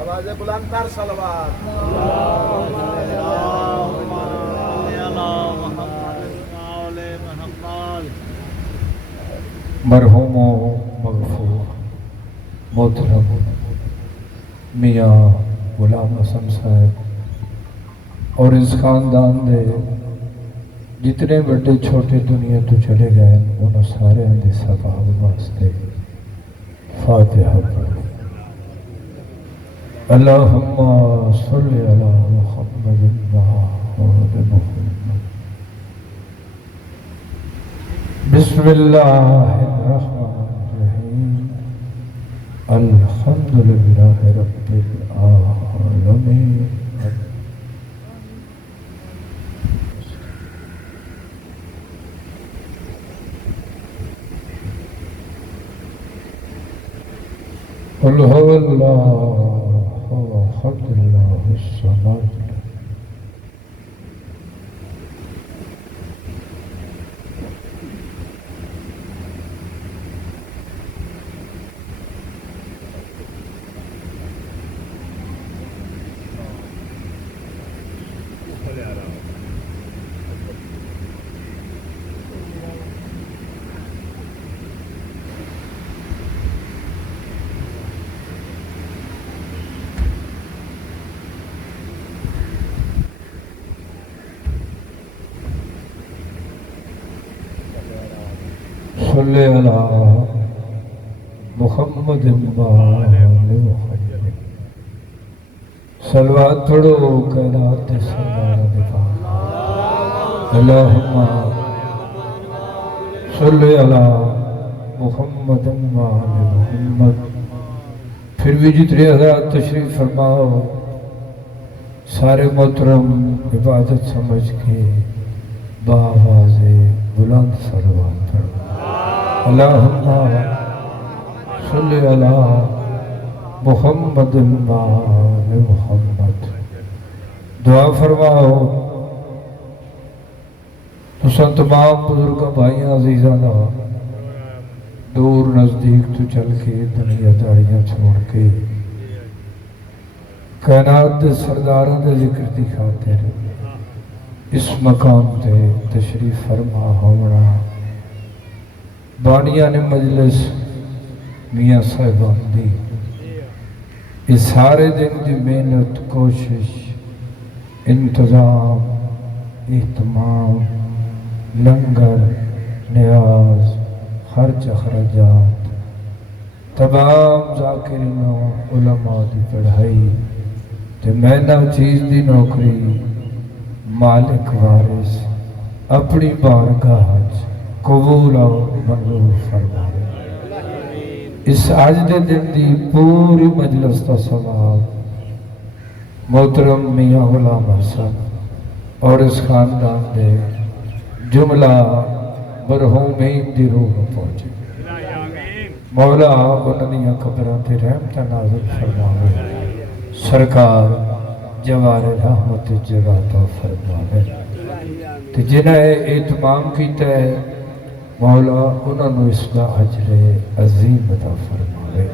آواز بلند کر صلوات مرحوم و مغفور محترم میاں غلام حسن صاحب اور اس خاندان دے جتنے بڑے چھوٹے دنیا تو چلے گئے انہوں سارے اندے ثواب واسطے فاتحہ پڑھو۔ اللہم صلی علی محمد وآل محمد۔ بسم اللہ الرحمن الرحیم۔ الحمدللہ رب العالمین۔ قل هو الله احد الله الصمد صلی علی محمد محمد۔ صلوات پڑھو کائنات سردار دفاع۔ اللہم صلی علی محمد محمد۔ پھر بھی جتنے حضرات تشریف فرماؤ سارے محترم عبادت سمجھ کے بآواز بلند صلوات پڑھو۔ اللہم صلی علی محمد محمد۔ دعا فرماؤ تساں تمام بزرگاں بھائیاں عزیزاں دا دور نزدیک تو چل کے دنیا داڑیاں چھوڑ کے کائنات دے سرداراں دے ذکر دی خاطر اس مقام تے تشریف فرما ہونا بانیاں نے مجلس میاں صاحبان دی اس سارے دن دی محنت کوشش انتظام اہتمام لنگر نیاز خرچ اخراجات تمام ذاکرین علماء دی پڑھائی تے مہنہ چیز دی نوکری مالک وارث اپنی بارگاہ قبول و منظور فرمائے۔ اس آج دے دن دی پوری مجلس کا ثواب محترم میاں غلام حسن اور اس خاندان دے جملہ مرحومین دی روح پہنچے۔ مولا انہوں قبران تے رحمت نازل فرمائے۔ سرکار جوار رحمت جگہ تو فرمائے۔ تے جنہیں اہتمام کیتا ہے مولا انہوں اس کا اجر عظیم عطا فرمائے۔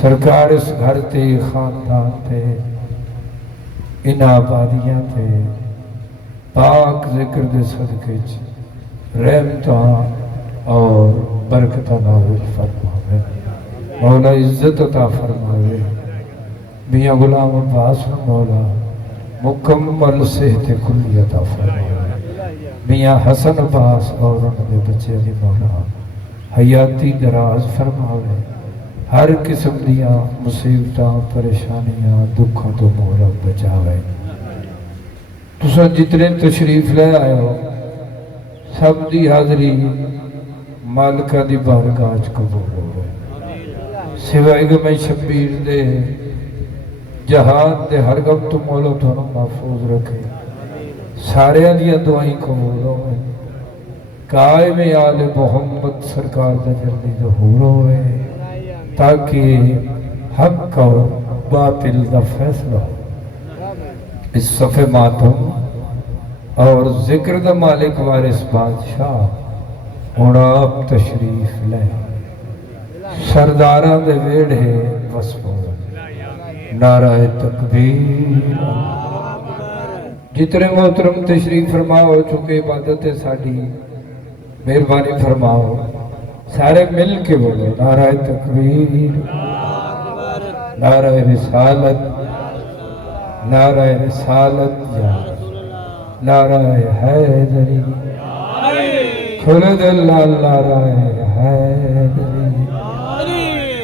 سرکار اس گھر تے خاندان تے ان آبادیاں تے پاک ذکر دے صدقے رحمتاں اور برکتاں نازل فرمائے۔ مولا عزت عطا فرمائے۔ میاں غلام عباس مولا مکمل صحت کلی عطا فرمائے۔ میاں حسن عباس اور ان کے بچے دی مولا حیاتی دراز فرماوے۔ ہر قسم دیاں مصیبتاں پریشانیاں دکھوں تو مولا بچاوے۔ تساں جتنے تشریف لے آئے ہو سب دی حاضری مالکہ دی بارگاہ قبول ہوئے۔ سوائے میں شبیر دے جہاد دے ہر غم تو مولا تھانوں محفوظ رکھے۔ سارے دیا دعائیں قبول ہوئے۔ قائم آل محمد سرکار دا جلدی ظہور ہوئے تاکہ حق اور باطل دا فیصلہ ہو۔ اس صفحے ماتم اور ذکر دا مالک وارث بادشاہ ہن آپ تشریف لیں سرداراں دے ویڑھے وسپو نعرہ تکبیر جتنے محترم تشریف فرما ہو چکے عبادت ساڈی مہربانی فرماؤ سارے مل کے بولو نعرہ تکبیر نعرہ رسالت نعرہ رسالت یا نعرہ حیدری خلد اللہ نعرہ حیدری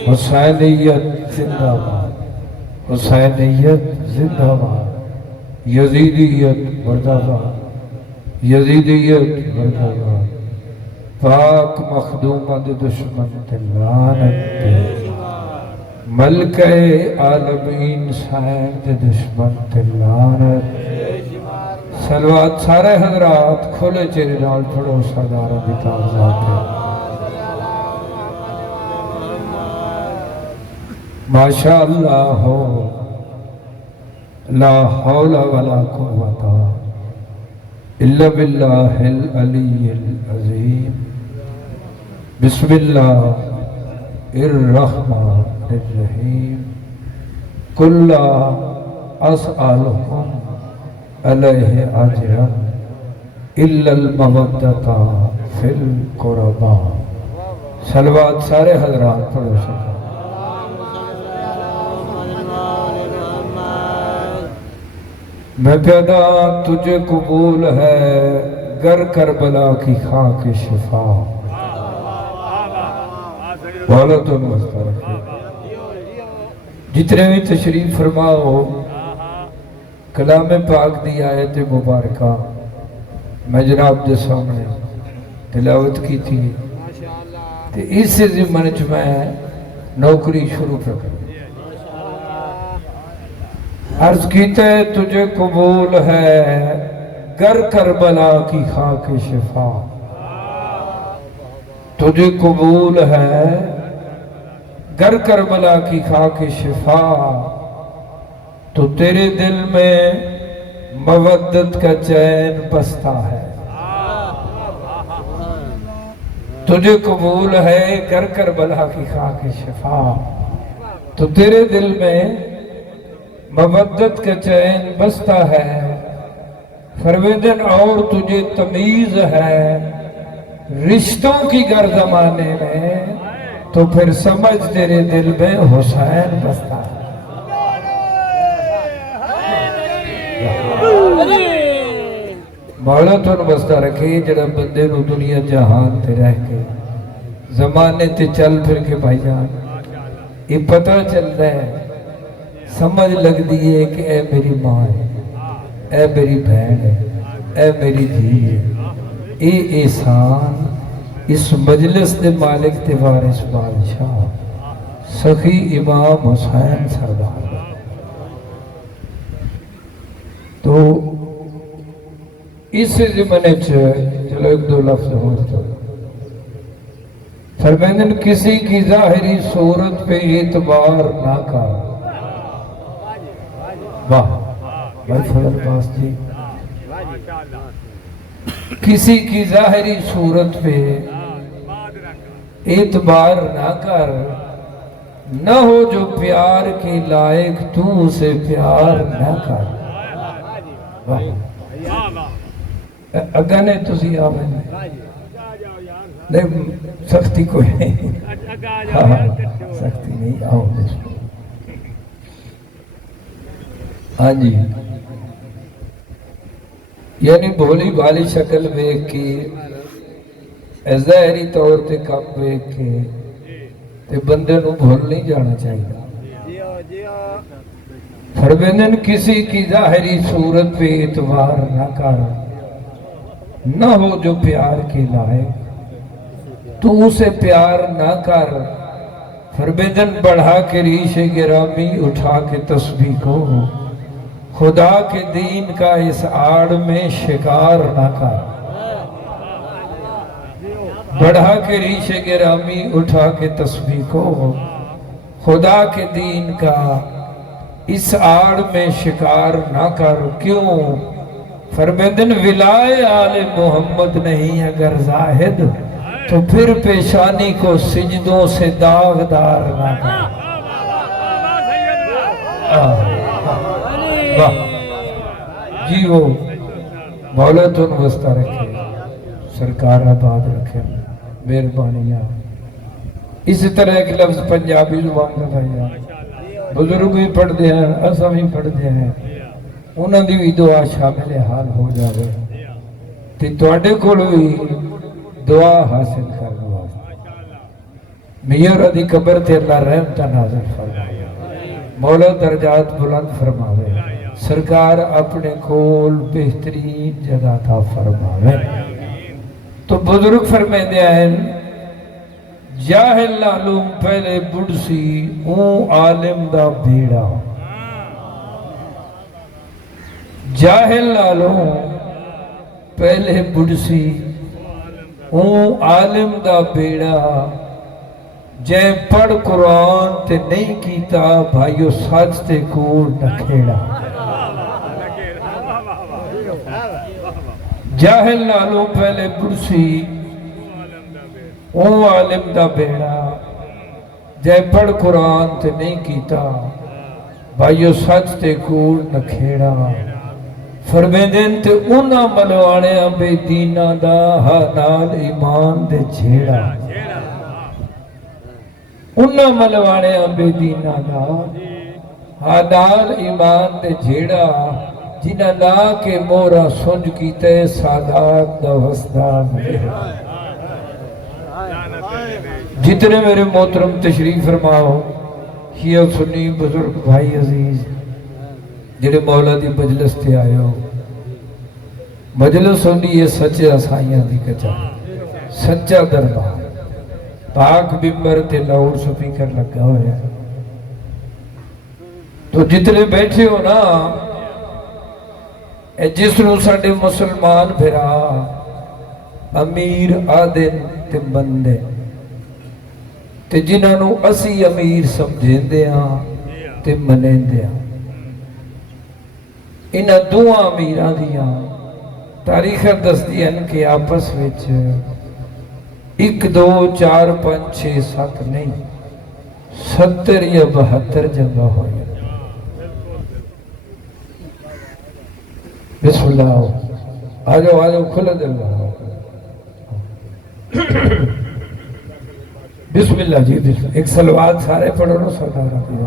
حسینیت زندہ باد حسینیت زندہ باد یزیدیت مردہ باد یزیدیت مردہ باد پاک مخدومت دشمن تلانت دے ملکہ عالمین سائن دشمن تلانت سلوات سارے حضرات کھولے چہرے نال پڑھو سرداروں کی تعزیت ہے ماشاءاللہ ہو لا حول ولا قوت الا باللہ العلی العظیم بسم اللہ الرحمن الرحیم کل اسألکم علیہ اجرا الا المودۃ فی القربا صلوات سارے حضرات پڑھو سکتے میں پیدا تجھے قبول ہے گر کربلا کی خاک شفا بہت مسترکی جتنے بھی تشریف فرماؤ کلام پاک دی آیت مبارکہ میں جناب دے سامنے تلاوت کی تھی تو اس سے ضمن میں نوکری شروع کر عرض کیتے تجھے قبول ہے گر کربلا کی خاک شفا تجھے قبول ہے گر کربلا کی خاک شفا تو تیرے دل میں مودت کا چین بستا ہے تجھے قبول ہے گر کربلا کی خاک شفا تو تیرے دل میں مودت کا چین بستا ہے فروردن اور تجھے تمیز ہے رشتوں کی گر زمانے میں تو پھر سمجھ تیرے دل میں حسین بستا ہے مولا تو بستا رکھے جڑا بندے نو دنیا جہان تے رہ کے زمانے تے چل پھر کے بھائی جان یہ پتہ چلتا ہے سمجھ لگ دیئے کہ اے میری ماں ہے اے میری بہن ہے اے میری دھی ہے اے احسان اس مجلس دے مالک تے وارث بادشاہ سخی امام حسین سردار تو اس زمانے چلو ایک دو لفظ ہوتا فرمائندن کسی کی ظاہری صورت پہ اعتبار نہ کر واہ بھائی فضل باس جی کسی کی ظاہری صورت پہ اعتبار نہ کر نہ ہو جو پیار کے لائق تو اسے پیار نہ کر اگانے تسی آوے نہیں سختی کوئی نہیں سختی نہیں آؤ ہاں جی یعنی بھولی بھالی شکل ویکھ کے ظاہری طور تے کم ویکھ کے تے بندے نو بھول نہیں جانا چاہیے فرمائندن کسی کی ظاہری صورت پہ اعتبار نہ کر نہ ہو جو پیار کے لائق تو اسے پیار نہ کر فرمائندن بڑھا کے ریش گرامی اٹھا کے تسبیح کو خدا کے دین کا اس آڑ میں شکار نہ کر بڑھا کے ریش گرامی اٹھا کے تسبیح کو خدا کے دین کا اس آڑ میں شکار نہ کر کیوں فرمائندن ولائے آل محمد نہیں اگر زاہد تو پھر پیشانی کو سجدوں سے داغدار نہ کر۔ واہ جی وہ مولا تن وسطہ رکھے، سرکار آباد رکھے، مہربانیاں۔ اسی طرح ایک لفظ پنجابی زبان کا بھائی بزرگ بھی پڑھتے ہیں، اساں بھی پڑھتے ہیں، انہاں دی بھی دعا شامل حال ہو جاوے تے تواڈے کول بھی دعا حاصل کرنے واسطے میرا دی قبر تے اللہ رحمت نازل فرمائے، مولا درجات بلند فرماوے، سرکار اپنے کول بہترین جگہ عطا فرماوے۔ تو بزرگ فرمائے ہیں جاہل نالوں پہلے بڑسی اون عالم دا بیڑا، جاہل نالوں پہلے بڑسی اون عالم دا بیڑا، جے پڑھ قرآن تے نہیں کیتا بھائیو سچ تے کوڑ نکھیڑا، جاہل نالوں پہلے بڑسی اون عالم دا بیڑا، جے پڑھ قرآن تے نہیں کیتا بھائیو سچ تے کوڑ نکھیڑا، فرمیندن تے انہاں ملوانیاں بے دینہ دا ہا نال ایمان دے جھیڑا، انہاں ملوانیاں بے دینہ دا ہا نال ایمان دے جھیڑا، جنہ لا کے مورا سنج کیتے سادات دا وسدہ میرا۔ جتنے میرے محترم تشریف فرماؤ یہ سنی بزرگ بھائی عزیز جڑے مولا دی مجلس تے آئے ہو، مجلس ہوندی یہ سچے اسائیاں دی کچا سچا دربار، پاک بمبر تے لاؤڈ سپیکر لگا ہویا ہے، تو جتنے بیٹھے ہو نا اے جس نو ساڈے مسلمان بھرا امیر آدن تے بندے تے جنہاں نو اسی امیر سمجھیں دے ہاں تے منیں دے ہاں، انہاں دعا امیراں دیاں تاریخ دس دیاں کہ آپس وچ 1 2 4 5 6 7 نہیں 70 یا 72 جنگاں ہوئی۔ بسم اللہ آجو کھلا دل رہا، بسم اللہ جی بسم اللہ، ایک سلوات سارے پڑھو نا سردار حافظ۔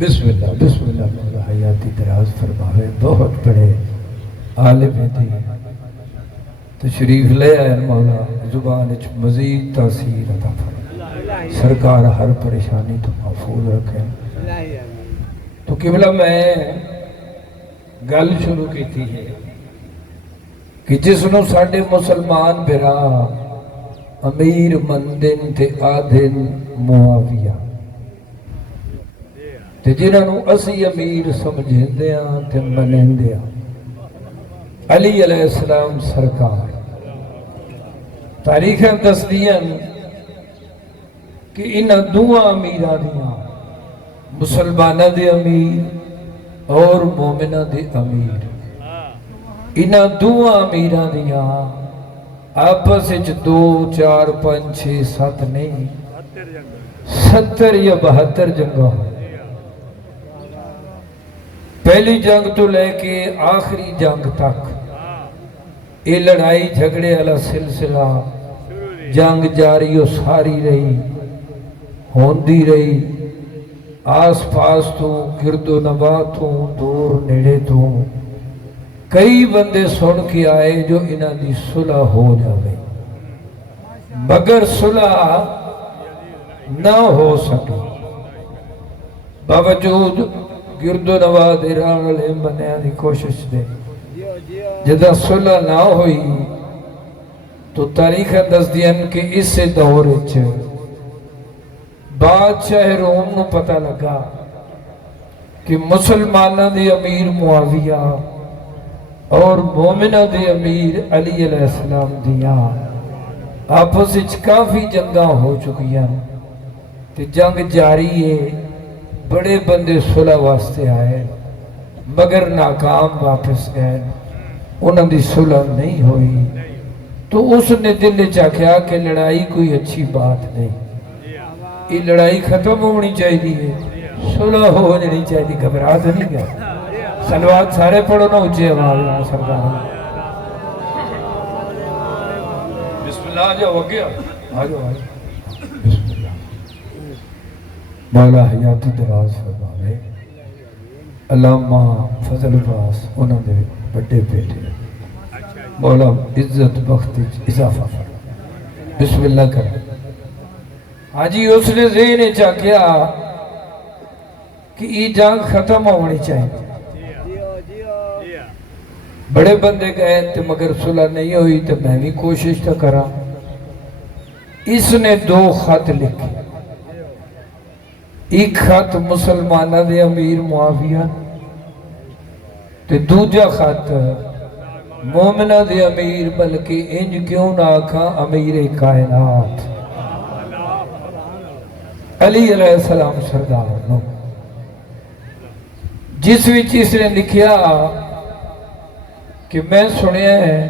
بسم اللہ مولا حیاتی دراز فرماوے، بہت بڑے عالم دین تشریف لے آئے مولا، زبان اچھ مزید تاثیر عطا فرمائے، سرکار ہر پریشانی تو محفوظ رکھیں۔ تو قبلہ میں گل شروع کی تھی ہے کہ جس نو ساڑھے مسلمان برا امیر مندن تے آدھن معاویہ تے جنہاں نو اسی امیر سمجھیں دیا تے منیں دیا، علی علیہ السلام سرکار تاریخ دس دیاں کہ انہاں دعا امیرہ دیاں، مسلمانہ دے امیر اور مومنہ دے امیر، انہاں دعا امیرہ دیاں آپس اچھ 2 4 5 6 7 نہیں 70 یا 72 جنگاں ہوئے۔ پہلی جنگ تو لے کے آخری جنگ تک یہ لڑائی جھگڑے والا سلسلہ جنگ جاری و ساری رہی، ہوندی رہی، آس پاس تو گرد و نواح تو دور نیڑے تو کئی بندے سن کے آئے جو انہاں دی صلح ہو جاوے، مگر صلح نہ ہو سکی، باوجود گرد و نواح دے رانگلے بنیاں دی کوشش دے جدہ صلح نہ ہوئی تو تاریخ دس دین کہ اس سے دور اچھے بادشاہ روم نو پتہ لگا کہ مسلمانہ دے امیر معاویہ اور مومنہ دے امیر علی علیہ السلام دیا آپس اچھ کافی جنگاں ہو چکی ہیں، تے جنگ جاری ہے، بڑے بندے صلح واسطے آئے مگر ناکام واپس گئے، انہوں دی صلح نہیں ہوئی تو اس نے دل چاہیا کہ لڑائی کوئی اچھی بات نہیں، یہ لڑائی ختم ہونی چاہیے، صلح ہو جانی چاہیے، گھبرا تو نہیں گیا۔ صلوات سارے پڑھو نا اونچی آواز میں سردار۔ بسم اللہ، آ جاؤ اگے آ جاؤ۔ بسم اللہ۔ مولا حیات دراز فرماوے، علامہ فضل عباس انہوں نے بڑے بیٹے، مولا عزت بخت اضافہ فرماوے۔ بسم اللہ کریں۔ ہاں جی، اس نے ذہن چاہ کیا کہ یہ جنگ ختم ہونی چاہیے۔ بڑے بندے گئے تو مگر صلح نہیں ہوئی تو میں بھی کوشش تو کرا۔ اس نے 2 خط لکھے، ایک خط مسلمانہ دے امیر معاویہ تے دوجا خط مومنہ دے امیر، بلکہ انج کیوں نہ آکھا امیر کائنات علی علیہ السلام سردار نو، جس وچ اس نے لکھیا کہ میں سنیا ہے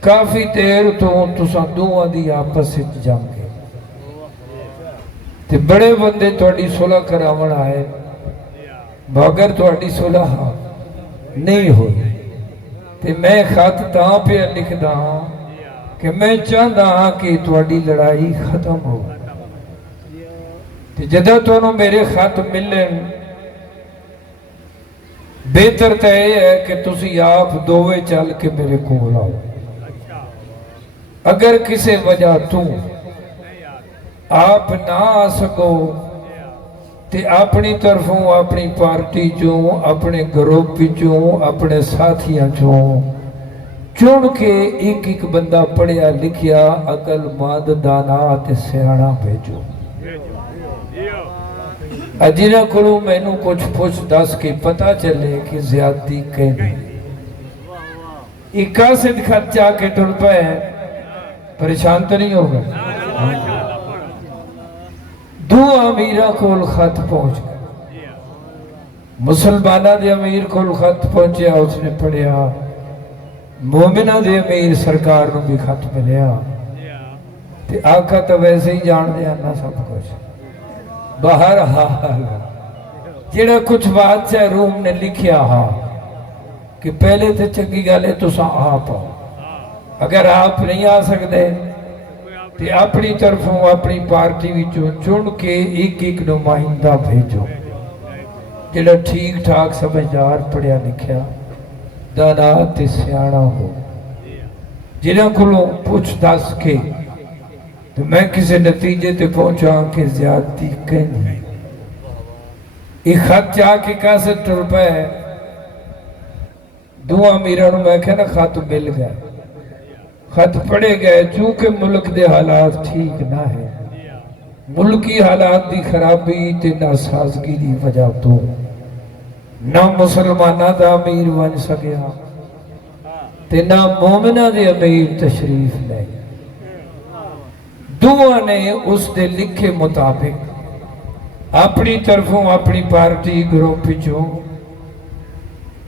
کافی دیر تو تساں دوواں دی آپس وچ جنگ گئے تے بڑے بندے تہاڈی صلح کراون آئے، مگر تہاڈی صلح نہیں ہوئی تے میں خط تاں پہ لکھدا ہاں کہ میں چاہتا ہاں کہ تہاڈی لڑائی ختم ہو، تے جدوں تانوں میرے خط ملن بہتر تو یہ ہے کہ تسی آپ دووے چل کے میرے کول آؤ، اگر کسی وجہ تو آپ نہ آ سکو تے اپنی طرفوں، اپنی پارٹی چوں، اپنے گروپ چوں، اپنے ساتھیاں چوں چن کے ایک ایک بندہ پڑھیا لکھیا عقل مند دانا تے سیانا بھیجو، جنہاں کولوں مینوں کچھ پوچھ دس کے پتہ چلے کہ زیادتی کہنے ایک قاصد خط چاہ کے ٹر پائے، پریشان تو نہیں ہوگا۔ 2 امیرہ کول خط پہنچ گئے، مسلمانہ دے امیر کول خط پہنچیا، اس نے پڑھیا، مومنہ دے امیر سرکار نو بھی خط ملیا، تے آقا تو ویسے ہی جان دیا نا سب کچھ۔ بہرحال جڑا کچھ بادشاہ روم نے لکھیا ہاں کہ پہلے تو چنگی گالے تساں آپ آؤ، اگر آپ نہیں آ سکتے تے اپنی طرفوں اپنی پارٹی وچوں چن کے ایک ایک نمائندہ بھیجو، جڑا ٹھیک ٹھاک سمجھدار پڑھیا لکھیا دانا تے سیانا ہو، جنہاں کولوں پوچھ دس کے تو میں کسی نتیجے تے پہنچا کہ زیادتی کہیں ایک خط چاہ کے کیسے ٹر پائے، 2 امیرانوں میں کہنا خط مل گئے، خط پڑھے گئے، چونکہ ملک دے حالات ٹھیک نہ ہے، ملکی حالات دی خرابی تے ناسازگی دی وجہ تو نہ مسلمانہ دا امیر بن سکیا تے نہ مومنہ دے امیر تشریف لے، دوہاں نے اس دے لکھے مطابق اپنی طرفوں اپنی پارٹی گروپ چوں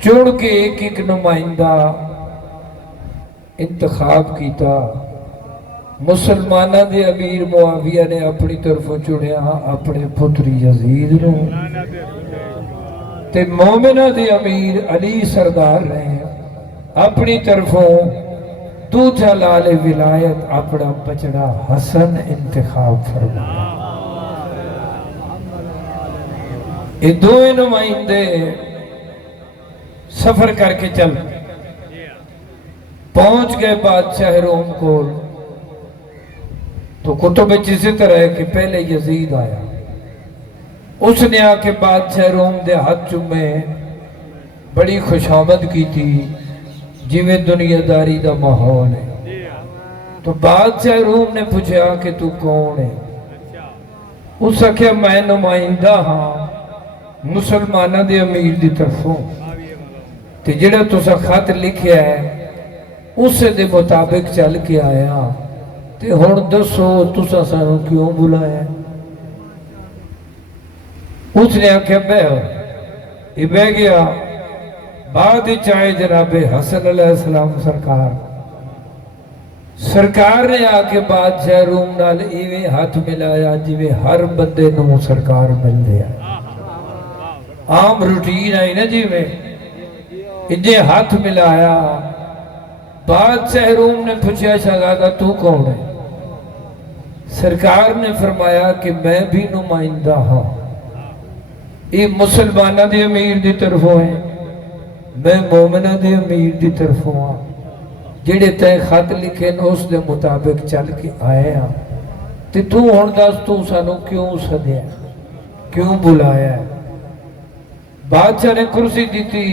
چن کے ایک ایک نمائندہ انتخاب کیتا۔ مسلمانہ دے امیر معاویہ نے اپنی طرفوں چنیا اپنے پتری یزید نو، تے مومنہ دے امیر علی سردار نے اپنی طرفوں دوجا لال ولایت اپنا بچڑا حسن انتخاب فرمایا۔ یہ 2 نمائندے سفر کر کے چل پہنچ گئے بادشاہ روم کو، تو کتب اسی طرح ہے کہ پہلے یزید آیا، اس نے آ کے بادشاہ روم دے ہاتھ چومے بڑی خوش آمد کی تھی، جویں دنیا داری دا ماحول ہے۔ تو بادشاہ روم نے پوچھا کہ تو کون ہے؟ اس آکھیا میں نمائندہ ہاں مسلمانہ دے امیر دی طرفوں، تے جڑا تسا خط لکھیا ہے اس دے مطابق چل کے آیا، تے ہن دسو تسا سانوں کیوں بلایا؟ اس نے آکھیا بہ گیا، بعد چاہے جناب حسن علیہ السلام سرکار نے آ کے بادشاہ روم نال ایویں ہاتھ ملایا جویں ہر بندے نوں سرکار ملدے آ عام روٹین آئی نا جویں انجے ہاتھ ملایا بادشاہ روم نے پوچھا شہزادہ تو کون ہے سرکار نے فرمایا کہ میں بھی نمائندہ ہاں یہ مسلمانہ دے امیر دی طرفوں ہیں میں مومنہ دے امیر دی طرفوں ہاں جڑے تے خط لکھے نا اس دے مطابق چل کے آئے ہاں تے تو ہن دس تو سانو کیوں سدیا کیوں بلایا ہے بادشاہ نے کرسی دیتی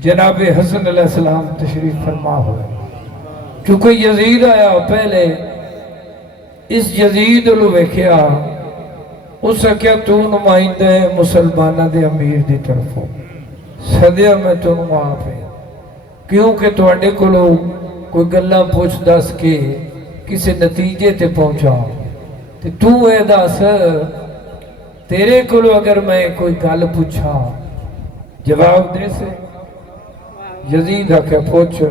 جناب حسن علیہ السلام تشریف فرما ہوئے کیونکہ یزید آیا پہلے اس یزید لو ویکھیا اس کیا تو نمائندہ ہے مسلمانہ دے امیر دی طرفوں سدیا میں تو وہاں پہ کیونکہ تواڈے کولو کوئی گلاں پوچھ دس کے کسی نتیجے تے پہنچا تے تو اے دس تیرے کولو اگر میں کوئی گل پوچھا جواب دے سے یزید آکھیا پوچھ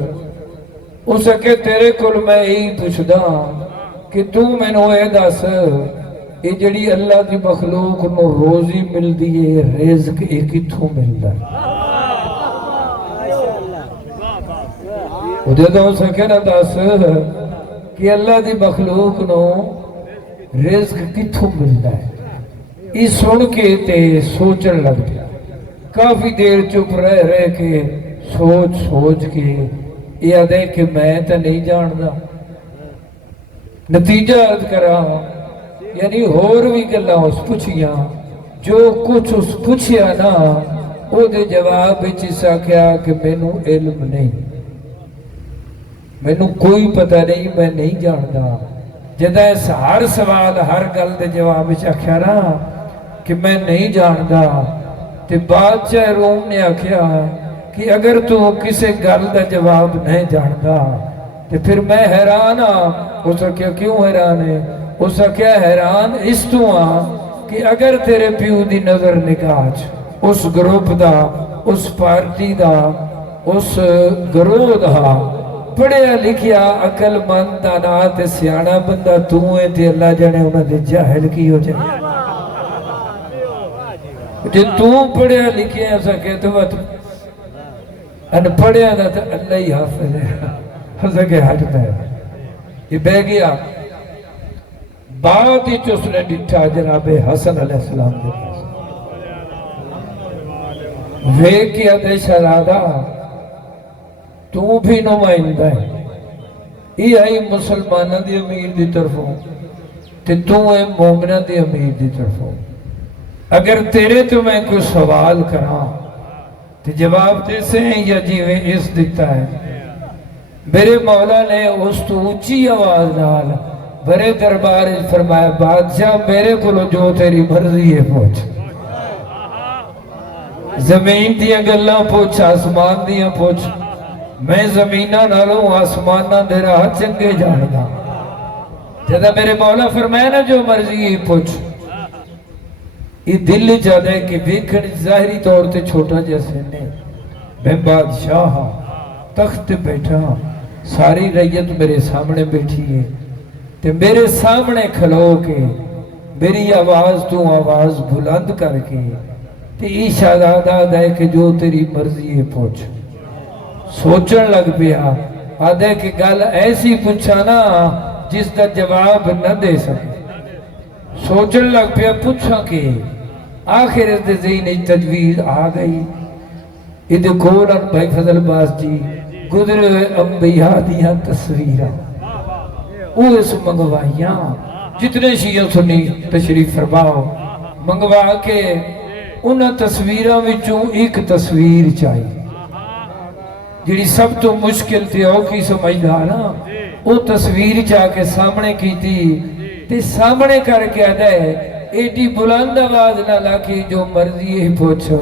اس کہ تیرے کول میں یہی پوچھدا کہ تو مینوں اے دس یہ جڑی اللہ دی مخلوق نو روزی ملدی ہے رزق اے کتھوں ملدا ہے جدوں سکے نا دس کہ اللہ دی مخلوق نو رزق کتھوں ملدا ہے یہ سن کے تے سوچن لگ پیا کافی دیر چپ رہ کے سوچ کے یہ آدھے کہ میں تو نہیں جاندا نتیجہ عرض کرا یعنی ہور بھی گلاں اس پوچھیاں جو کچھ اس پوچھیا نا او دے جواب وچ اسا کیا کہ مینوں علم نہیں مینوں کوئی پتہ نہیں میں نہیں جاندا جدا اس ہر سوال ہر گل دے جواب وچ آکھیا نا کہ میں نہیں جاندا تے بادشاہ روم نے آکھیا کہ اگر تو کسی گل دا جواب نہیں جاندا تے پھر میں حیران ہاں اس کیا کیوں حیران ہے اس کیا حیران اس تو ہاں کہ اگر تیرے پیو دی نظر نگاہ اس گروپ دا اس پارٹی دا اس گروہ دا پڑھیا لکھیا عقل مند دانا تے سیانا بندہ تو ہے تے اللہ جانے انہاں دے جاہل کی ہو جائے جے تو پڑھیا لکھیا ایسا کہتے ہوا تو ان پڑھیا دا تو اللہ ہی حافظ ہے حضر کے حج ہے یہ بہ گیا بعد ہی چس نے ڈٹھا جناب حسن علیہ السلام دے پاس وے کیا دے شہزادہ تو بھی نمائندہ ہے یہ آئی مسلمانہ دی امیر دی طرفوں تے تو ہے مومنہ دی امیر دی طرفوں اگر تیرے تو میں کوئی سوال کراں تے جواب دے سے ہیں یا جیویں اس دیتا ہے میرے مولا نے اس تو اونچی آواز نال بڑے دربار فرمایا بادشاہ میرے کو جو تیری مرضی ہے پوچھ زمین دیا گلاں پوچھ آسمان دیا پوچھ میں زمینہ نالوں آسمانہ دے رہا چنگے جاندہ جدہ میرے مولا فرمایا نا جو مرضی ہے پوچھ یہ دل چاہتا ہے کہ ویکھن ظاہری طور تے چھوٹا جیسے نے میں بادشاہ ہاں تخت بیٹھا ساری ریت میرے سامنے بیٹھی ہے تے میرے سامنے کھلو کے میری آواز تو آواز بلند کر کے تے ای شہزادہ دے کہ جو تیری مرضی ہے پوچھ سوچن لگ پیا آدھے کہ گل ایسی پوچھانا جس کا جواب نہ دے سکے سوچن لگ پیا پوچھا کہ آخر اس دے ذہن تجویز آ گئی ادھے کولن بھائی فضل باز جی گزرے ہوئے انبیاء دیاں تصویرہ وہ اس منگوائیاں جتنے شیعہ سنی تشریف فرماؤ منگوا کے انہاں تصویرہ وچوں ایک تصویر چاہیے جڑی سب تو مشکل تھی او کی سمجھدا نا وہ تصویر چاہ کے سامنے کی تھی تے سامنے کر کے آدھے ایڈی بلند آواز نہ لاکھی جو مرضی ہی پوچھو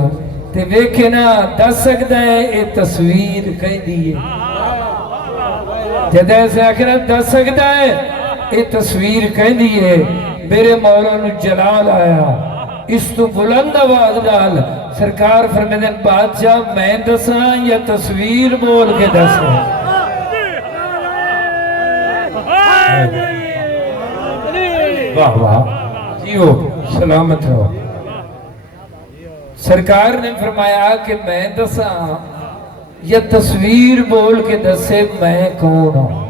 تے ویکھے نا دس سکتا ہے اے تصویر کہیں دیئے جدہ سے آخرہ دس سکتا ہے اے تصویر کہیں دیئے میرے مولا نو جلال آیا اس تو بلند آواز ڈال سرکار فرمیندے بادشاہ میں دساں یا تصویر بول کے دساں؟ واہ واہ جیو سلامت رہو. سرکار نے فرمایا کہ میں دساں یا تصویر بول کے دسے میں کون ہوں؟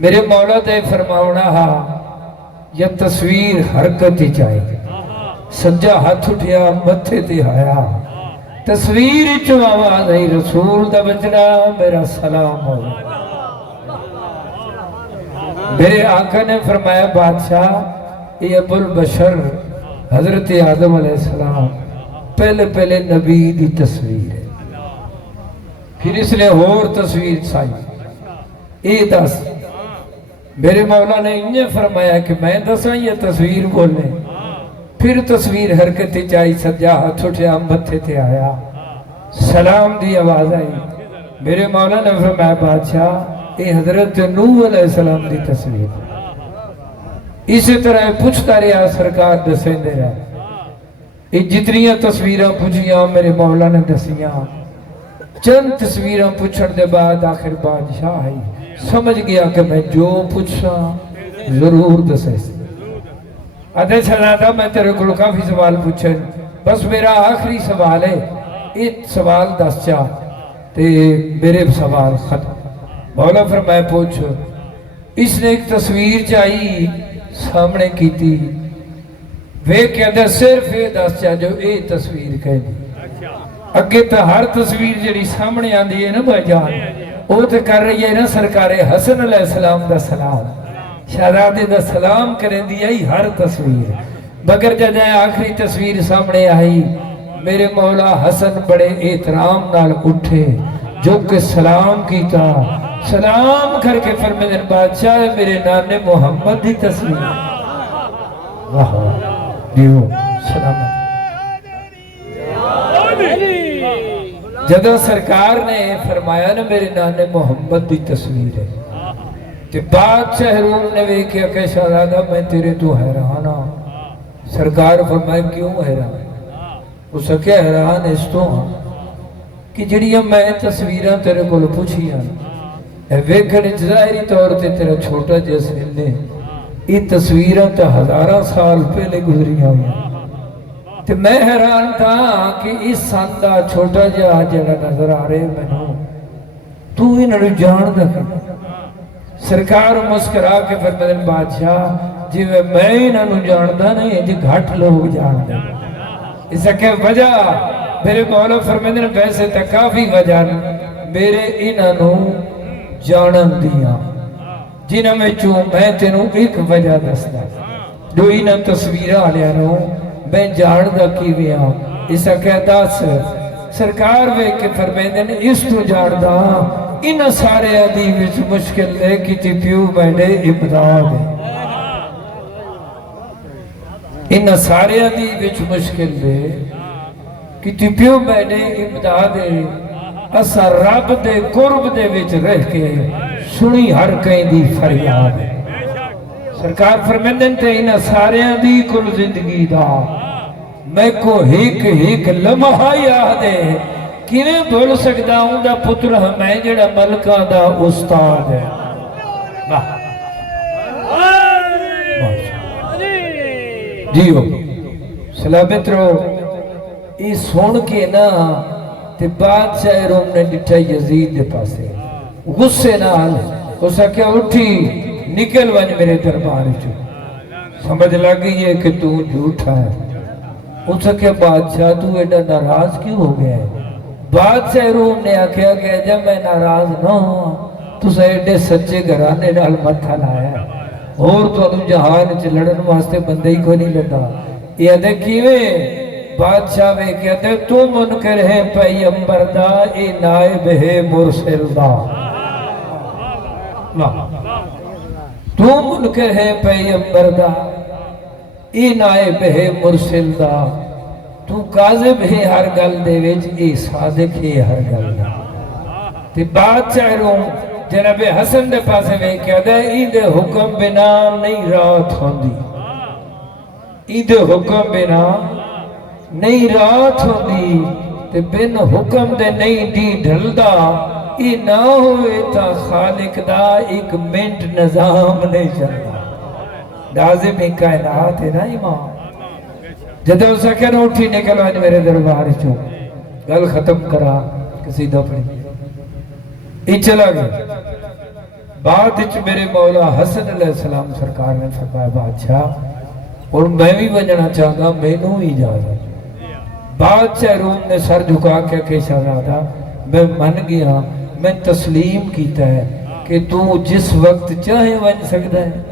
میرے مولا دے فرماؤنا ہا یا تصویر حرکت ہی چاہے. سجا ہاتھ اٹھیا متھے تے آیا تصویر چو آواز آئی رسول دا بچنا میرا سلام ہو. میرے آقا نے فرمایا بادشاہ یہ ابو البشر حضرت آدم علیہ السلام پہلے نبی دی تصویر ہے. پھر اس نے اور تصویر سائی اے دس. میرے مولا نے انہیں فرمایا کہ میں دساں یہ تصویر بولنے. پھر تصویر حرکت چاہی سجا ہاتھ اٹھیا متھے تے آیا سلام دی آواز آئی. میرے مولا نے فرمایا بادشاہ یہ حضرت نوح علیہ السلام دی تصویر. اسی طرح پوچھتا رہا سرکار دسیں دے رہا. یہ جتنیاں تصویریں پوچھیاں میرے مولا نے دسیاں. چند تصویریں پوچھن دے بعد آخر بادشاہ آئی سمجھ گیا کہ میں جو پوچھا ضرور دسے. آدھے سنادا میں تیرے کو کافی سوال پوچھن بس میرا آخری سوال ہے ایک سوال دس چاہ تے میرے سوال ختم. مولا فرمائے پوچھ. اس نے ایک تصویر چاہی سامنے کی تھی وہ کہتے صرف یہ دس چاہ جو یہ تصویر کہہ دی. اگے تو ہر تصویر جڑی سامنے آندھی ہے نا بھائی جان وہ تو کر رہی ہے نا سرکار حسن علیہ السلام دا سلام شہزادے دا سلام کریں دی آئی ہر تصویر. مگر جب آخری تصویر سامنے آئی میرے مولا حسن بڑے احترام نال اٹھے جو کہ سلام کیتا. سلام کر کے فرمیندے بادشاہ میرے نانے محمد دی تصویر. واہ دیو سلامت. جدو سرکار نے فرمایا نا میرے نانے محمد دی تصویر ہے تو بادشاہ روم نے بھی کیا کہ شہزادہ میں تیرے تو حیران ہوں. سرکار فرمائے کیوں حیران؟ اس کے حیران اس تو ہاں کہ جڑیاں میں تصویریں تیرے کو پوچھیاں ویکھن ظاہری طور تے تیرا چھوٹا جیسے نے یہ تصویریں تو ہزاراں سال پہلے گزریاں ہوئی. تو میں حیران تھا کہ اس ساندہ چھوٹا جا جڑا نظر آ رہے میں نو تو انہوں جان دا کہ سرکار مسکرا کے فرمائے بادشاہ جی میں انہوں جان دا نہیں جی گھٹ لوگ جان دا. اس کے وجہ میرے مولا فرمائے ویسے تا کافی وجہ میرے انہوں جانن دیا جنہوں میں چون میں تینوں ایک وجہ دستا جو انہوں تصویرہ آلیا نو میں جان دا کی ویا. اس کہتا سرکار وے کے فرمیندے نے اس تو جان دا ان سارے عدیب وچ مشکل لے کی تی پیو بیٹھے امداد ہے. ان سارے عدیب وچ مشکل لے کی تی پیو بیٹھے امداد ہے. اسا رب دے قرب دے وچ رہ کے سنی ہر کہیں دی فریاد ہے. سرکار فرمیندن تے انہ سارے دی کل زندگی دا میں کو ہیک لمحہ یاد ہے کیویں بھول سکتا ہوں دا پتر ہمیں جڑا ملکہ دا استاد ہے. جیو سلامت رہو. یہ سن کے نا تے بادشاہ روم نے ڈٹھا یزید دے پاسے غصے نال اس کیا اٹھی نکل ونج میرے دربار چو. سمجھ لگی ہے کہ تو جھوٹا ہے. اس کے بادشاہ تو ایڈا ناراض کیوں ہو گیا ہے؟ بادشاہ روم نے آکھیا کہ جب میں ناراض نہ ہوں تو سے ایڈے سچے گھرانے نال متھا لایا ہے اور تو انہوں جہان چ لڑن واسطے بندے ہی کو نہیں لڑا. یہ دے کیویں بادشاہ وے کہتے تو منکر ہے پیغمبر دا اے نائب ہے مرسل دا. تو منکر ہے پیغمبر دا اے نائب ہے مرسل دا. تو کاذب ہے ہر گل دے وچ اے صادق ہے ہر گل دا. تے بادشاہ روم جناب حسن دے پاسے وے کہدا ای دے حکم بنا نہیں رات ہوندی. ای دے حکم بنا نہیں رات ہوندی تے بن حکم دے نہیں دی ڈھلدا یہ نہ ہوئے تا خالق دا ایک منٹ نظام نہیں چلدا لازم کائنات ہے نا امام جدو سکن اٹھی نکل آج میرے دربار چو گل ختم کرا قصیدہ پڑھی یہ چلا گیا بعد وچ میرے مولا حسن علیہ السلام سرکار نے فرمایا بادشاہ اور میں بھی بننا چاہتا مینوں ہی اجازت بادشاہ روم نے سر جھکا کے کہ شہزادہ میں من گیا میں تسلیم کیتا ہے کہ تو جس وقت چاہے بن سکتا ہے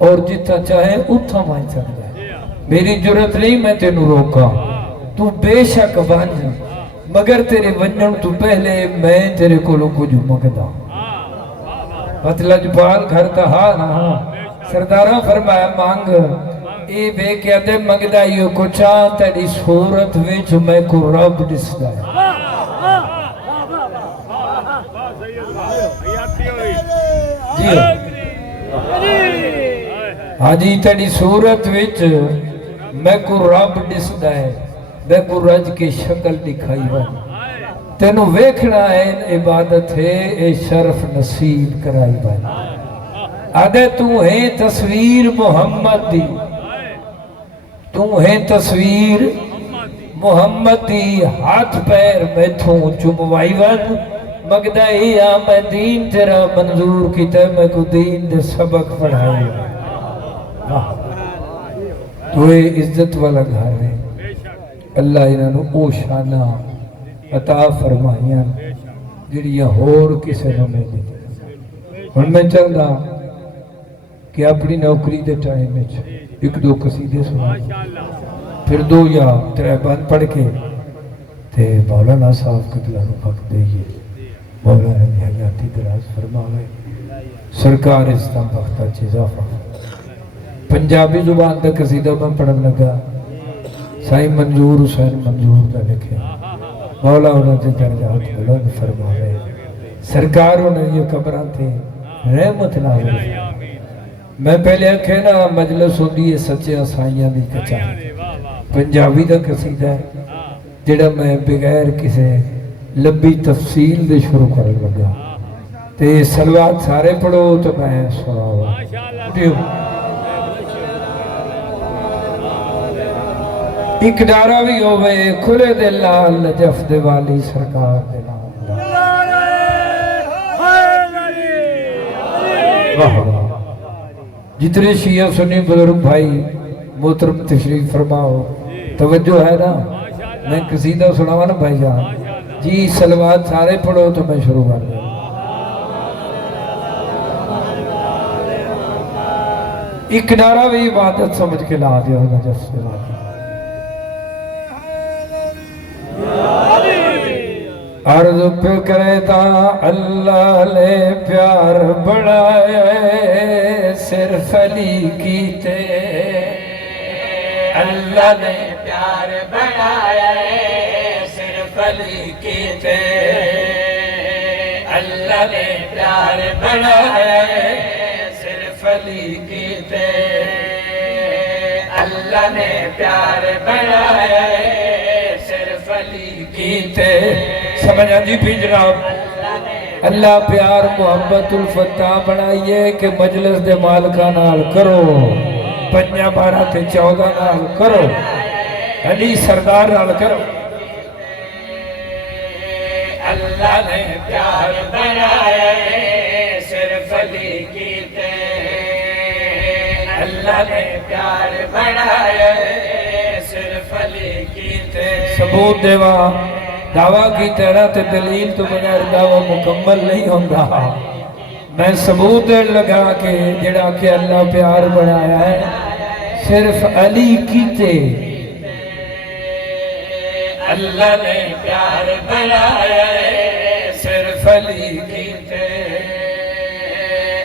اور جتا چاہے اتھا بن سکتا ہے میری جرت نہیں میں تینوں روکا تو بے شک بن مگر تیرے بنن تو پہلے میں تیرے کو کچھ مگدا لجپال گھر کہا نا سردارہ فرمایا مانگ اے بے کہتے مگدہ یہ کچھا تیری صورت وچ میں کو رب دسدا ہے جی ہاں جی تیری صورت وچ میں کو رب دسدا ہے میں کو رج کی شکل دکھائی ہے تینوں ویکھنا ہے عبادت ہے اے شرف نصیب کرائی بھائی آدھے تو ہے تصویر محمد دی تو ہے تصویر محمد دی ہاتھ پیر میں تھوں چموائی ود مگدہ ہی میں دین تیرا منظور کیتا میں کو دین دے سبق پڑھائی تو اے عزت والا گھر ہے اللہ انہوں او شانہ عطا فرمائیاں جڑیاں ہور کسے نہ میں دیتے اور میں چاہتا کہ اپنی نوکری دے ٹائم میں ایک دو قصیدے سنا پھر دو یا ترے بند پڑھ کے تے مولانا صاحب قبلہ نو حق دئیے مولانا نے حیاتی دراز فرماوے سرکار اسلام بختہ چیزافہ پنجابی زبان دا قصیدہ میں پڑھن لگا سائیں منظور حسین منظور دا لکھے مولا انہوں نے درجات بلند فرماوے سرکار انہوں یہ قبران تھے رحمت نازل میں پہلے اکھے نا مجلس ہوندی ہے سچے سائیاں دی کچا پنجابی دا قصیدہ ہے جڑا میں بغیر کسے لمبی تفصیل دے شروع کر لگا تے سلوات سارے پڑھو تو میں سناؤں ایک ڈارا بھی ہوئے کھلے دے لال نجف دے والی سرکار دے نام واہ جتنے شیعہ سنی بزرگ بھائی محترم تشریف فرماؤ توجہ ہے نا میں قصیدہ سناوا نا بھائی جان جی سلوات سارے پڑھو تو میں شروع کر دوں ایک ڈارا بھی عبادت سمجھ کے لا دیا نجف دے والی عرض پہ کرے تا اللہ لے پیار بڑھائے صرف علی کیتے اللہ نے پیار بڑھائے صرف علی کیتے اللہ نے پیار بڑھائے صرف علی کیتے اللہ نے پیار بڑھائے صرف علی کیتے سمجھا جی بھی جناب اللہ پیار محبت الفتح بنائیے کہ مجلس دے مالکہ نال کرو 5 12 تے 14 نال کرو علی سردار نال کرو اللہ نے پیار بنائے صرف علی کیتے اللہ نے پیار بنائے صرف علی کیتے ثبوت دیوا دعویٰ کی طرح تے دلیل تو بغیر دعویٰ مکمل نہیں ہوگا میں ثبوت لگا کے جڑا کہ اللہ پیار بڑھایا ہے صرف علی کیتے اللہ نے پیار بڑھایا ہے صرف علی کیتے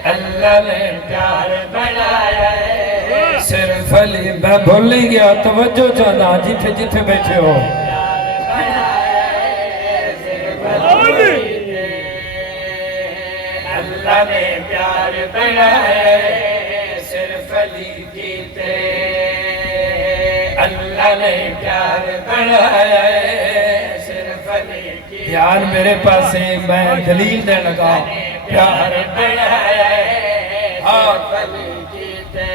اللہ نے پیار بڑھایا ہے صرف علی میں بھول نہیں گیا توجہ چاہنا جتھے جتھے بیٹھے ہو اللہ نے پیار بڑھائے صرف علی کیتے اللہ نے پیار بنایا ہے صرف علی کی یار میرے پاس میں دلیل دے لگا پیار بنایا ہے صرف علی کی تے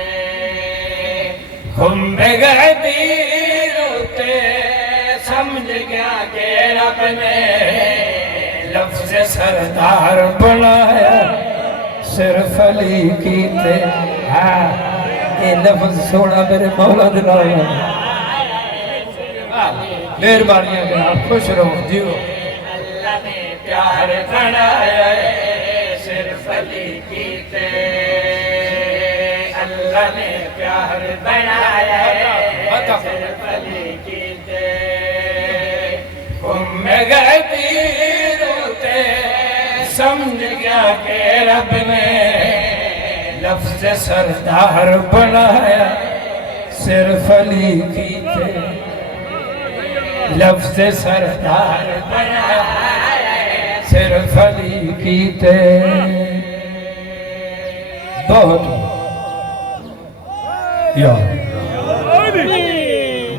ہم بغیر تے سمجھ گیا کہ رب نے لفظ سردار بنایا صرف علی کی تے یہ لفظ سونا میرے مولا دلال مہربانیاں کہ آپ خوش رہو جیو اللہ نے پیار بنایا ہے صرف علی کی تے اللہ نے پیار بنایا ہے صرف علی کی تے میں غیر روتے سمجھ گیا کہ رب نے لفظ سردار بنایا صرف علی کی تے لفظ سردار بنایا صرف علی کی تے بہت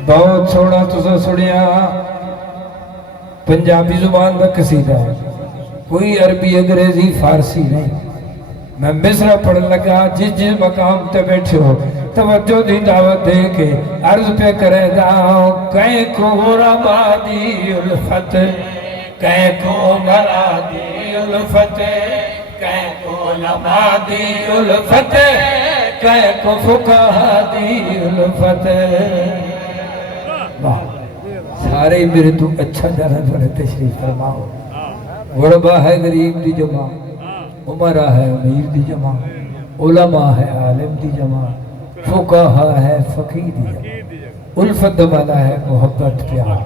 بہت سونا تسا سنیا پنجابی زبان کا قصیدہ ہے کوئی عربی انگریزی فارسی نہیں میں مصرع پڑھ لگا جس مقام تے بیٹھے ہو توجہ دی دعوت دے کے عرض پہ کرے داؤں کہیں کو ربادی الفت کہیں کو مرادی الفت کہیں کو لبادی الفت کہیں کو فقہادی الفت سارے میرے تو اچھا جانا تھوڑے تشریف فرماؤ غربہ ہے غریب دی جمع عمرہ ہے امیر دی جمع علماء ہے عالم دی جمع فقہا ہے فقیر دی جمع الفت والا ہے محبت پیار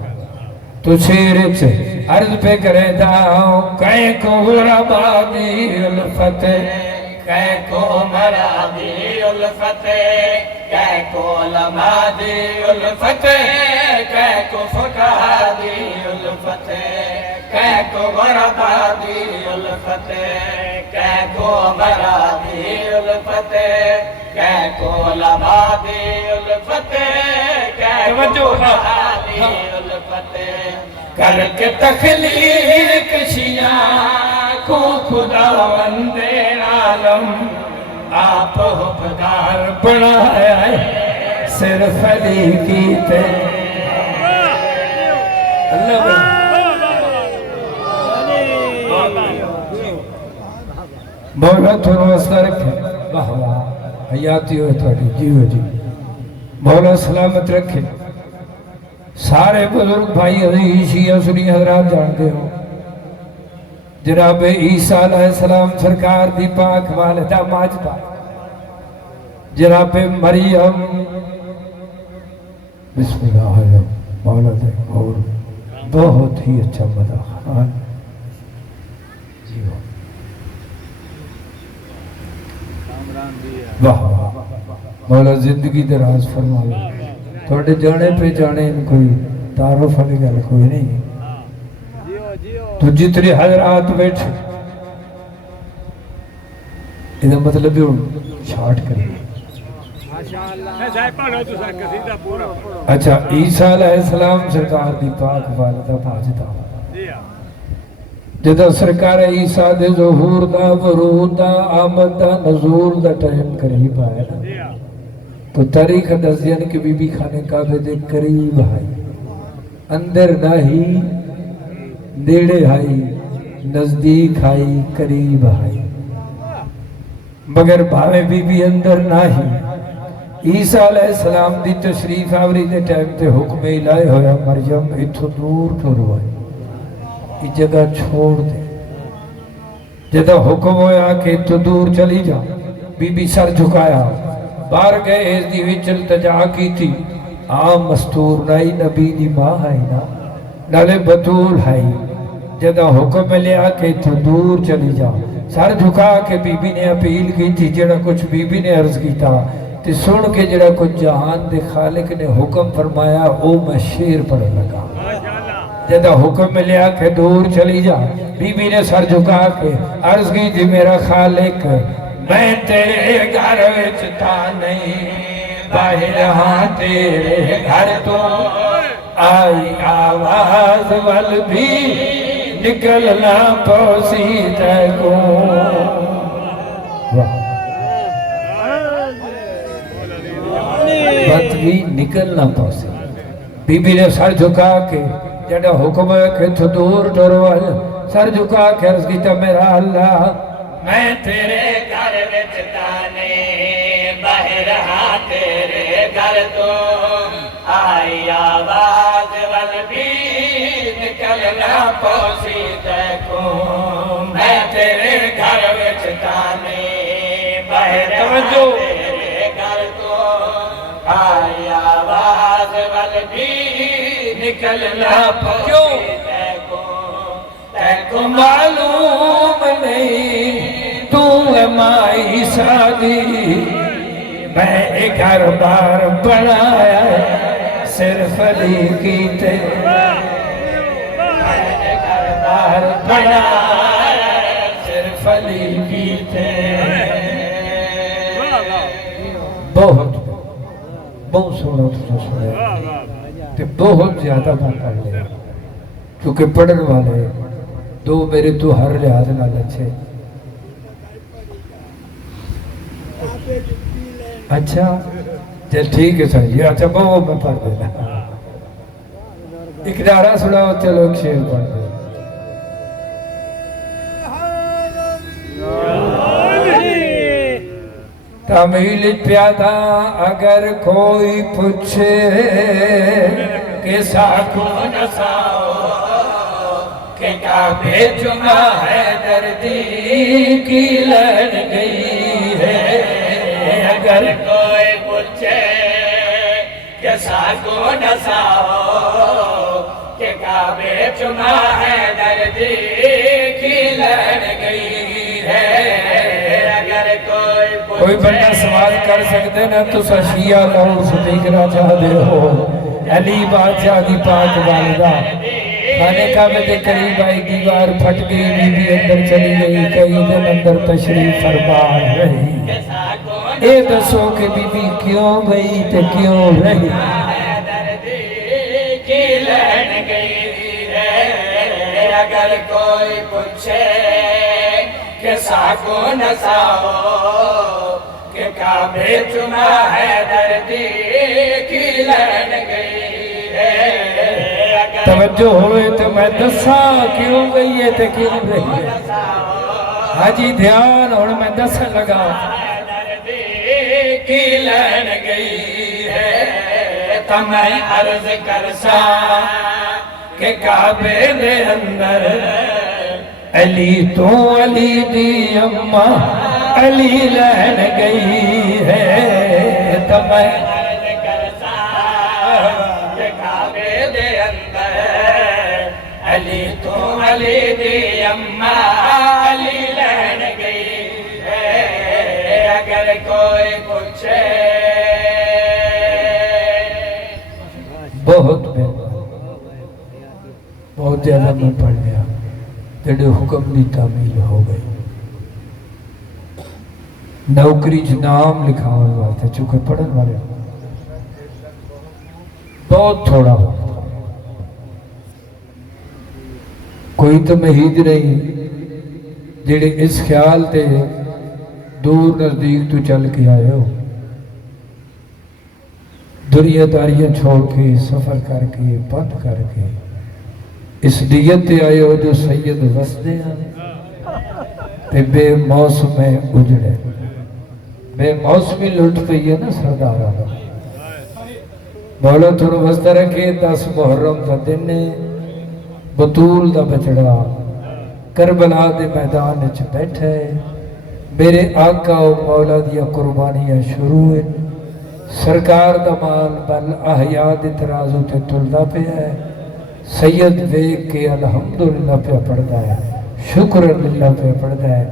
تو شیر سے عرض پہ کرے داؤں کہیں کو غربہ دی الفت کہیں کو مرادی الفت کہیں کو علماء دی الفت کہیں کو فقہا دی الفت کہیں کو غرباء دی الفت کہیں کو مرادی الفت کہیں کو علماء دی الفت کہیں کو فقہا دی الفت کر کے تخلیق شیعہ کو خداوند عالم آپ حبدار بنایا ہے صرف علی کی تے اللہ مولا تھوڑا واسطہ رکھے واہ واہ حیاتی ہوئے تھوڑی جیو جی مولا سلامت رکھے سارے بزرگ بھائی عزیز شیعہ سنی حضرات جانتے ہو جناب عیسیٰ علیہ السلام سرکار دی پاک والدہ ماجدہ جناب مریم بسم اللہ الرحمن مولا دے اور بہت ہی اچھا مدہ خان واہ مولا زندگی دراز فرمائے تھوڑے جانے پہ جانے ان کوئی تعارف والی گل کوئی نہیں تو جتنے حضرات بیٹھے یہ مطلب بھی شارٹ کریں اچھا عیسیٰ علیہ السلام سرکار دی پاک والدہ ماجدہ جدہ سرکار عیسیٰ دے ظہور دا ورود دا آمد دا نزول دا ٹائم قریب آئے نا تو تاریخ دزین کے بی بی خانے کعبے دے قریب آئی اندر نہ ہی نیڑے آئی نزدیک آئی قریب آئی مگر بھاوے بی بی اندر نہ ہی عیسیٰ علیہ السلام دی تشریف آوری دے ٹائم تے حکم الہی ہویا مریم اتھو دور تو روائے یہ جگہ چھوڑ دے جدہ حکم ہویا کہ اتھو دور چلی جا بی بی سر جھکایا بار گئے اس دی وچ التجا کی تھی عام مستور نائی نبی دی ماں ہے نا نالے بطول ہے جدہ حکم لیا کہ تو دور چلی جا سر جھکا کے بی بی نے اپیل کی تھی جڑا کچھ بی بی نے عرض کی تھا تے سن کے جڑا کچھ جہان دے خالق نے حکم فرمایا او میں شیر پر لگا جدہ حکم لیا کہ دور چلی جا بی بی نے سر جھکا کے عرض کی تھی میرا خالق میں تیرے گھر وچ تھا نہیں باہر ہاں تیرے گھر تو آئی آواز ول بھی نکلنا پوسی تیکو بات بھی نکلنا پوسی بی بی نے سر جھکا کے جڑا حکم ہے کہ تو دور ڈروال سر جھکا کے عرض کیتا میرا اللہ میں تیرے گھر وچ تانے باہر ہاں تیرے گھر تو آئی آواز ول بھی نکلنا پوسی تیکو میں تیرے گھر وچ تانے باہر ہاں تیرے گھر تو آئی آواز ول بھی نکلنا پوسی تیکو تیکو معلوم نہیں تو ہے مائی شادی میں گھر بار بنایا ہے صرف علی کی تے میں گھر بار بنایا ہے صرف علی کی تے بہت بہت سونا تو سنا کہ بہت زیادہ میں پڑھ لیا کیونکہ پڑھن والے دو میرے تو ہر لحاظ نال اچھے اچھا چل ٹھیک ہے سر جی اچھا بہت میں پڑھ دینا ایک نعرہ سناؤ چلو ایک شعر پڑھ دے تمیل پیادا اگر کوئی پوچھے کہ ساکو نساؤ کہ کعبے جمعہ ہے دردی کی لڑ گئی ہے اگر کوئی پوچھے کہ ساکو نساؤ کہ کعبے چما ہے دردی کی لڑ گئی ہے اگر کوئی بندہ سوال کر سکتے نا تو شیعہ لاؤ سپیکرہ چاہ دے ہو علی بادشاہ دی پاک والدہ خانے کعبے کے قریب آئی دیوار پھٹ گئی بی بی اندر چلی گئی کئی دن اندر تشریف فرما رہی اے دسو کہ بی بی کیوں گئی تے کیوں رہی دردی کی لڑ گئی ہے اگر کوئی پوچھے کہ ساکو نساؤ کہ کعبے چما ہے دردی کی لڑ گئی ہے توجہ ہوئے تو میں دسا کیوں گئی ہے تے کیوں رہی ہے حاجی دھیان اور میں دسا لگا دردی کی لڑ گئی ہے تو میں عرض کرسا کہ کعبے دے اندر علی تو علی دی اماں علی لہن گئی ہے تو میں عرض کرسا کہ کعبے دے اندر علی تو علی دی اماں علی لہن گئی ہے اگر کوئی پوچھے بہت زیادہ میں پڑھ گیا جڑے حکم دی تعمیل ہو گئی نوکری نام لکھاؤں واسطے چونکہ پڑھن والے بہت تھوڑا ہو کوئی تو مہید نہیں جڑے اس خیال تے دور نزدیک تو چل کے آئے ہو دنیا داریاں چھوڑ کے سفر کر کے بند کر کے اس نیت تے آئے ہو جو سید وسدے تے بے موسم اجڑے بے موسمی لٹ پئی ہے نا سردارہ مولا تھوڑا وسدہ رکھے 10 محرم دا دن بطول دا بچڑا کربلا دے میدان اچھ بیٹھے میرے آقا و مولا دیا قربانیاں شروع ہیں سرکار دا مال بل احیاء دے ترازو تے تلدہ پہ ہے سید ویک کے الحمدللہ پہ پڑھتا ہے شکر اللہ پہ پڑھتا ہے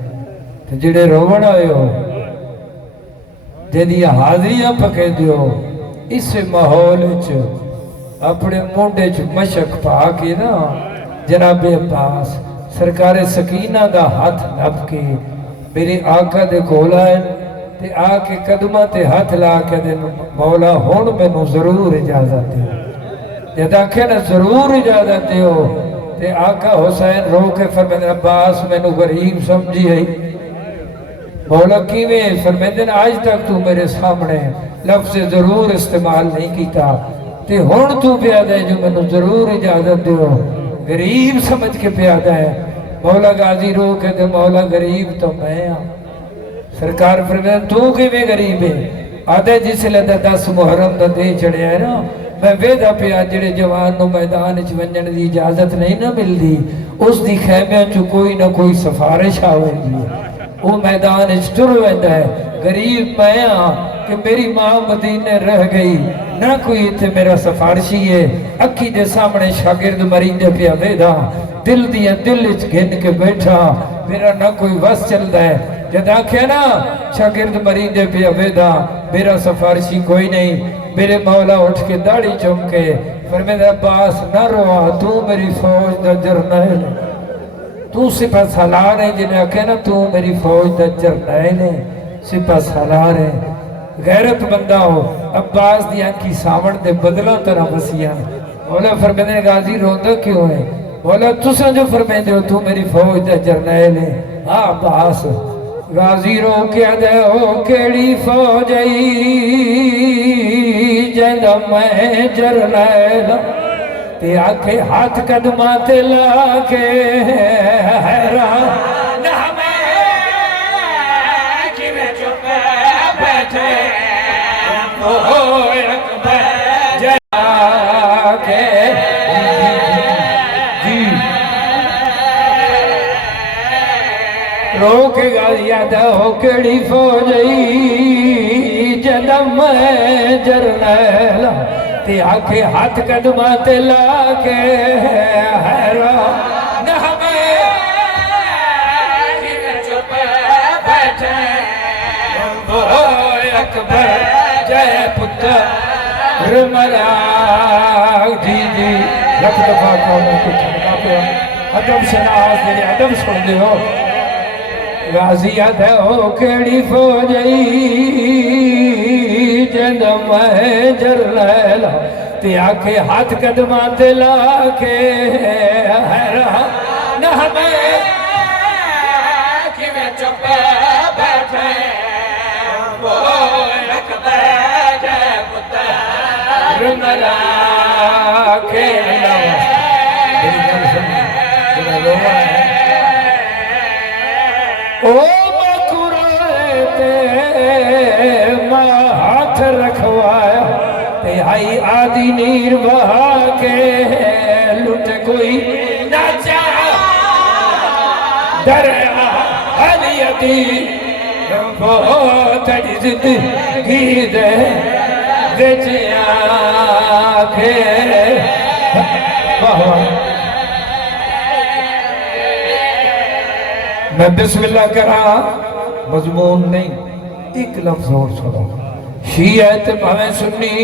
تو جڑے روڑ آئے ہو جدی حاضریاں پکے دیو اس ماحول اپنے مونڈے مشک پا کے نا جناب عباس سرکار سکینہ دا ہاتھ نب کے میرے آقا دے کھولا ہے تے آ کے قدمہ تے ہاتھ لا کے دے مولا ہون میں نو ضرور اجازت دیو جد آکھے نا ضرور اجازت دیو تے آقا حسین رو کے فرمیدن عباس میں نو غریب سمجھی ہے مولا کیویں فرمیدن آج تک تو میرے سامنے لفظ ضرور استعمال نہیں کیتا تے ہون تو پیادہ ہے جو میں نو ضرور اجازت دیو غریب سمجھ کے پیادہ ہے مولا غازی رو کے دے مولا غریب تو میں ہاں سرکار فرمیدن تو کیویں غریب ہے آدھے جس لئے 10 محرم دا دے چڑھے ہے نا میں ویدہ پیا جڑے جوان نو میدان اچ ونجن دی اجازت نہیں نہ مل دی اس دی خیمے چو کوئی نہ کوئی سفارش آوے دی وہ میدان اچ ٹر ویندا ہے غریب میں ہاں کہ میری ماں مدینے رہ گئی نہ کوئی تے میرا سفارشی ہے اکھی دے سامنے شاگرد مریندے پیا ویدہ دل دیا دل اچ گھن کے بیٹھا میرا نہ کوئی وس چلدا ہے جد آکھے نا شاگرد مریندے پیا ویدہ میرا سفارشی کوئی نہیں میرے مولا اٹھ کے داڑھی چمکے فرمیدہ عباس نہ روا تو میری فوج دا جرنیل تو سپہ سالار ہے جنہیں آکھے نا تو میری فوج دا جرنیل ہے سپہ سالار ہے غیرت بندہ ہو عباس دیا کی سامن دے بدلوں طرح بسیاں مولا فرمیدہ غازی روندہ کیوں ہے مولا تسا جو فرمیدے ہو تو میری فوج دا جرنیل ہے ہاں عباس غازی رو کے دے ہو کیڑی فوج جند میں جرنیل تے آکھے ہاتھ قدمہ تے لاکے حیران ہمیں کیویں چپ بیٹھے وہ اکبر جا کے جی رو کے غازی آدھا ہو کیڑی فوج جند میں جرنیل تے آکھے ہاتھ قدمہ تے لاکے حیران ہمیں کیویں چپ بیٹھے وہ اکبر جے پتر مرا جی جی لکھ دفعہ کہوں کچھ چھڑکا پیا ادب شناس جنہیں ادب سن دے ہو غازی آدھے ہو کیڑی فوجی جند میں جرنیل تے آکھے ہاتھ قدمہ تے لاکے حیران ہمیں کیویں چپ بیٹھے وہ اکبر جے پتر رملا کے اللہ میری گل سنی جنہیں لوگا ہے او مکرائے تے ماں ہاتھ رکھوایا تے آئی آدھی نیر بہا کے لٹ کوئی نہ چاہ دریا علیتی بہت عزت کی دے بچیاں کے میں بسم اللہ کرا مضمون نہیں ایک لفظ اور سنو شیعت بھویں سنی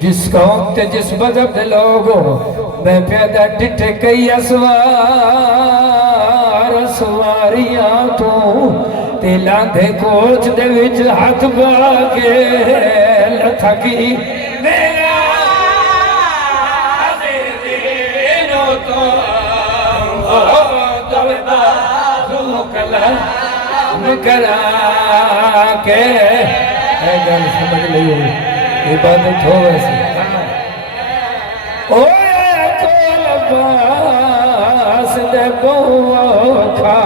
جس قوم تے جس مذہب دے لوگوں میں پیدا ڈٹھے کئی اسواریاں تو تے لاندھے کوچ دے وچ ہاتھ باگے لتھکی میرا عزیزینو تو کرا کے اے گل سمجھ لئیے عبادت ہو ویسی اوے کول عباس دے بوکھا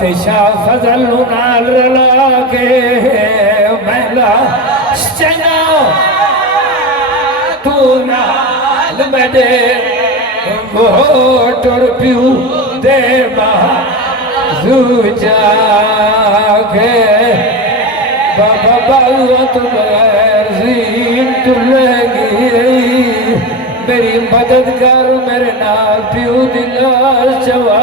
تے شاہ فضل نال رلا کے محلہ چنگا تو نال میڈے گھوٹر پیو دے زو جاگے بابا باوت بغیر زین تو لگی میری مددگار میرے نال پیو دلال چوا